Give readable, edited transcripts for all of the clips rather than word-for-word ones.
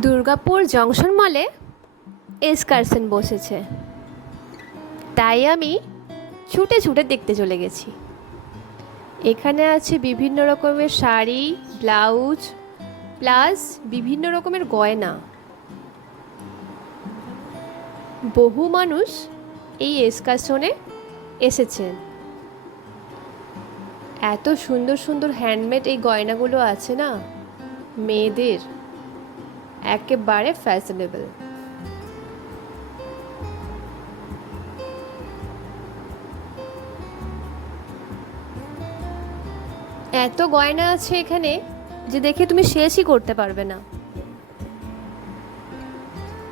Durgapur junction মলে excursion বসেছে, তাই আমি ছুটে ছুটে দেখতে চলে গেছি। এখানে আছে বিভিন্ন রকমের শাড়ি, ব্লাউজ, প্লাস বিভিন্ন রকমের গয়না। বহু মানুষ এই এসকারশনে এসেছেন। এত সুন্দর সুন্দর হ্যান্ডমেড এই গয়নাগুলো আছে না, মেয়েদের, একেবারে ফ্যাশনেবল। এত গয়না আছে এখানে যে দেখে তুমি শেষই করতে পারবে না।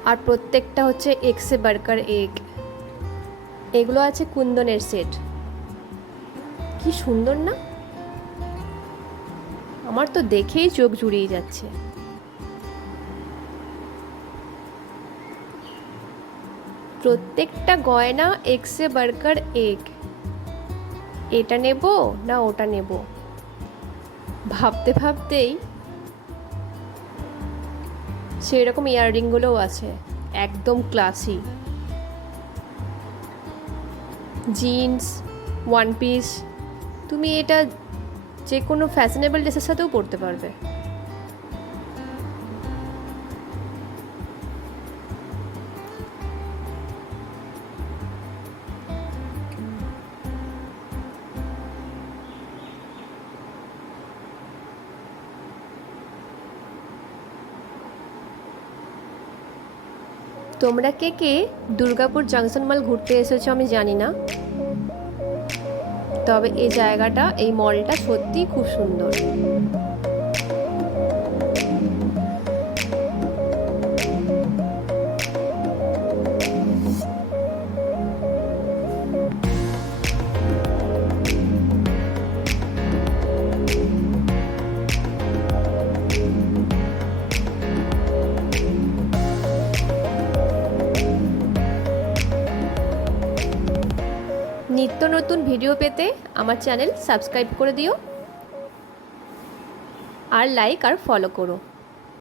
আর প্রত্যেকটা হচ্ছে এক্সে বার্কার এগ। এগুলো আছে কুন্দনের সেট। কি সুন্দর না? আমার তো দেখেই চোখ জুড়িয়ে যাচ্ছে। প্রত্যেকটা গয়না এক্সে বার্কার এগ। এটা নেব না ওটা নেব ভাবতে ভাবতেই সেরকম ইয়াররিংগুলোও আছে, একদম ক্লাসি। জিন্স, ওয়ান পিস, তুমি এটা যে কোনো ফ্যাশনেবল ড্রেসের সাথেও পরতে পারবে। তোমরা কে কে দুর্গাপুর জংশন মল ঘুরতে এসেছো আমি জানি না, তবে এই জায়গাটা, এই মলটা সত্যিই খুব সুন্দর। নিত্য নতুন ভিডিও পেতে আমার চ্যানেল সাবস্ক্রাইব করে দিও, আর লাইক আর ফলো করো।